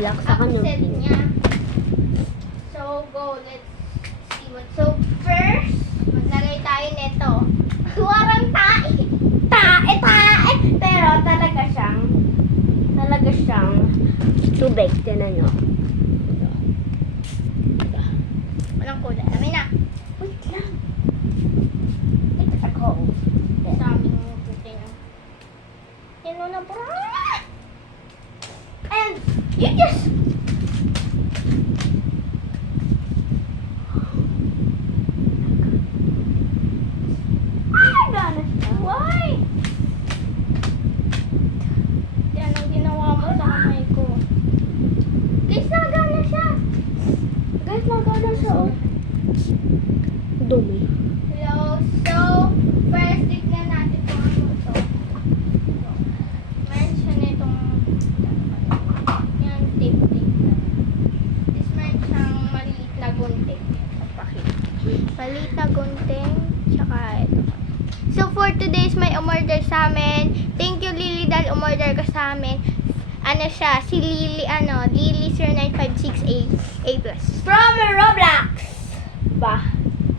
black sa kanyang set pink. niya. So, go. Let's see what. So, first, maglagay tayo nito. Warang tae. Tae. Pero talaga siyang Tubig, tinan nyo. walang kulay. Amin na. Wait lang. It's a cold. Sa aming puti na. Yan na bro. And, you just... gana siya. Why? Yan ang ginawa mo sa kamay ko. Guys, nagana siya. Oh. Dumi. Hello. So, first tignan natin kung ano ito. Meron siya nitong yan, tape. This meron siyang maliit na gunting. Maliit na gunting. Tsaka ito. So, for today's may umorder sa amin. Thank you, Lily, dahil umorder ka sa amin. Ano siya? Si Lily, Lily0956A+. From Roblox! Ba?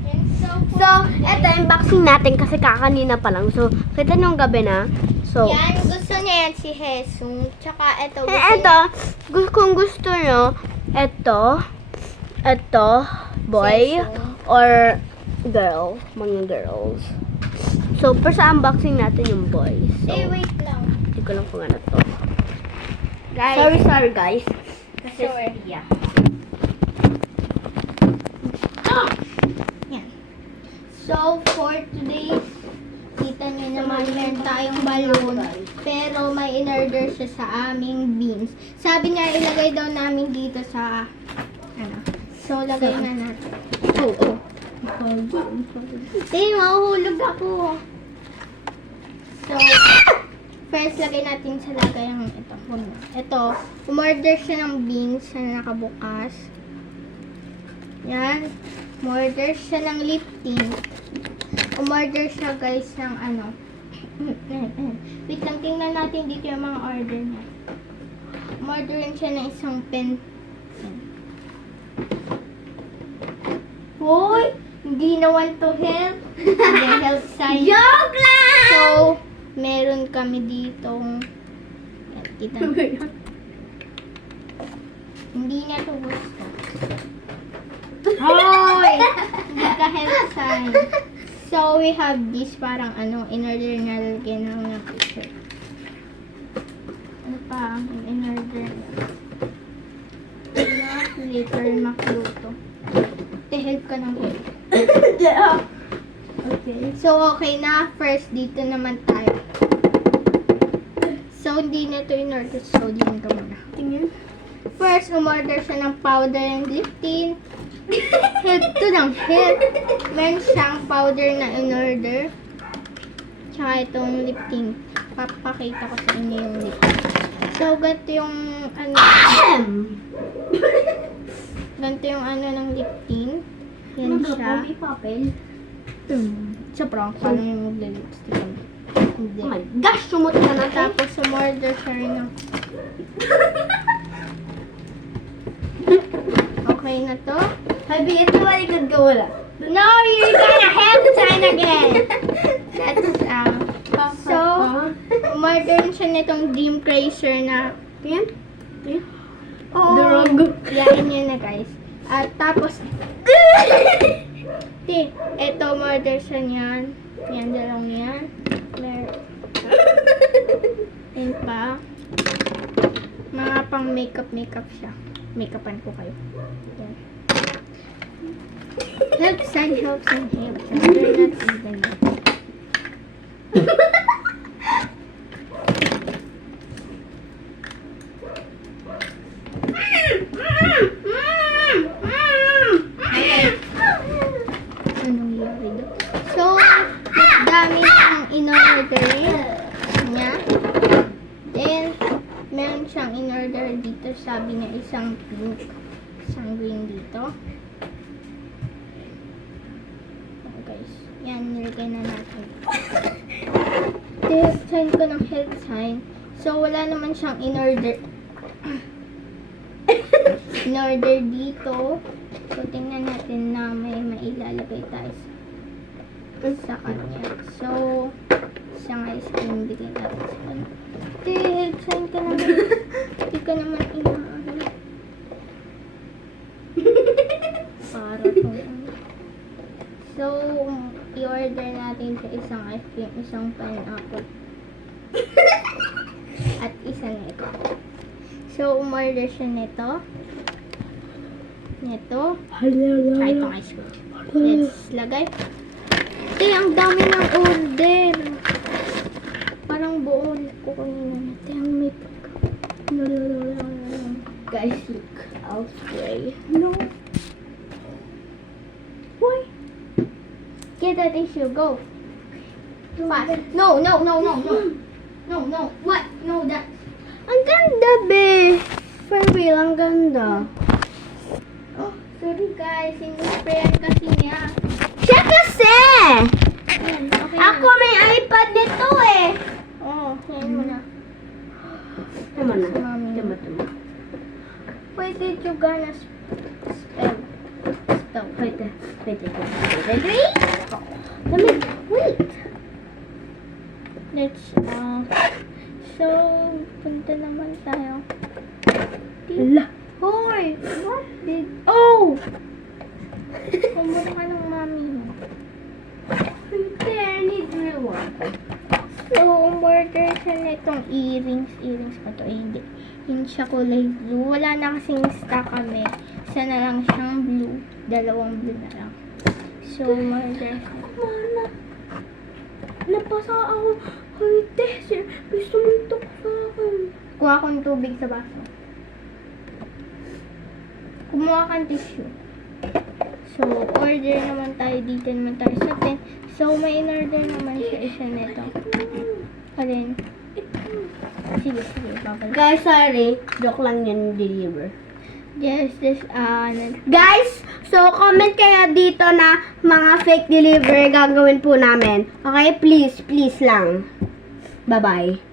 And So, eto, unboxing natin kasi kakanina pa lang. So, kita nyo gabi na. So, yan, gusto niya yan si Jesus. Tsaka ito, gusto eto, kung gusto nyo, eto, boy, Session. or girl, mga girls. So, per sa unboxing natin yung boys. So, wait lang. hindi ko lang kung ano to. Guys. Sorry guys. Kasi Sure. yeah. Yan. So, for today, kita nyo naman meron tayong balloon. Pero may in-order siya sa aming beans. Sabi niya, ilagay daw namin dito sa, ano. So, lagay na natin. Oh. Mahuhulog ako. So, first, lagay natin sa lagay ang ito. Ito, umorder siya ng beans na nakabukas. Yan. Umorder siya ng lifting. Umorder siya guys ng ano. Wait lang, tingnan natin dito yung mga order niya. Umorder rin siya ng isang pen. Hoy! Hindi na want to help. The health side. Joke lang! So, meron kami ditong kita. Hindi niya to gusto. Hoy! Hindi ka health sign. So, we have this parang ano, in-order na lagyan ng picture. Ano pa ang in-order niya? Later makluto. Help ka ng help. Okay. So, okay na. First, dito naman tayo. So, hindi na ito in-order. So, din ka muna. Tingnan. First, umorder siya ng powder and lifting. Help to ng help. Meron siyang powder na in-order. Tsaka itong lifting. Papakita ko sa inyo yung lifting. So, ganito yung ano. Ganito yung ano ng lifting. Yan siya. May papel. Sa prank, paano yung magla-lipstick ang hindi. Oh my gosh, sumot ka na tapos. Tapos umorder siya rin ng... Okay na to? Sabi, ito malikod ka wala. No, you're gonna have sign again! That's, so, umorder rin siya nitong Dream Crazer na... Yan? Oo. Durog. Yan yun na guys. At tapos... Ito, umorder siya niyan. Yan, dalawang yan. Yan pa. Mga pang makeup siya. Makeupan ko kayo. Yan. Helps and. They're not even. Anong yari doon? So, dami ang in-order niya. Then, meron siyang in-order dito. Sabi niya isang pink, isang green dito. So, guys, yan, nilagay na natin. Sign ko ng health sign. So, wala naman siyang in-order. in-order dito. So, tingnan natin na may mailalagay tayo sa kanya. So, isang ice cream bigyan natin sa kanya. Ate, sign ka naman. Hindi ka naman inaano. Para kung so, i-order natin sa isang ice cream, isang pineapple. At isa nito. So, umorder siya nito. Nito. Try itong ice cream. Let's lagay. Ate, ang dami ng order. Parang buo ko kanina. Ate, ang may Guys, look. I'll spray. no. Why? Get the tissue. Go. Fast. No. No. What? No, that. Ang ganda, be. For real, ang ganda. Oh, sorry guys. Ini-sprayan kasi niya. Siya kasi! Ayan, okay Ako na. may iPad nito eh. Oh, yan mo na. Tama na. Mami. Tama. Why did you gonna spell? Wait. Wait. Let's, so, punta naman tayo. Ala. Hoy! What did... Oh! Kumbura ka ng mami mo. There, need real one. So, umorder siya nitong earrings. Earrings pa to. Hindi siya kulay blue. Wala na kasing stock kami. Isa na lang siyang blue. Dalawang blue na lang. So, umorder siya. Mana. Napasa ako. Hoy, gusto mo ito sa akin. Kuha akong tubig sa baso. Kumuha kang tissue. So, order naman tayo dito naman tayo sa 10. So, may in-order naman siya isa nito. Alin? Sige, babalik. Guys, sorry. Joke lang yun, deliver. Yes, Guys, so comment kayo dito na mga fake delivery gagawin po namin. Okay, please lang. Bye-bye.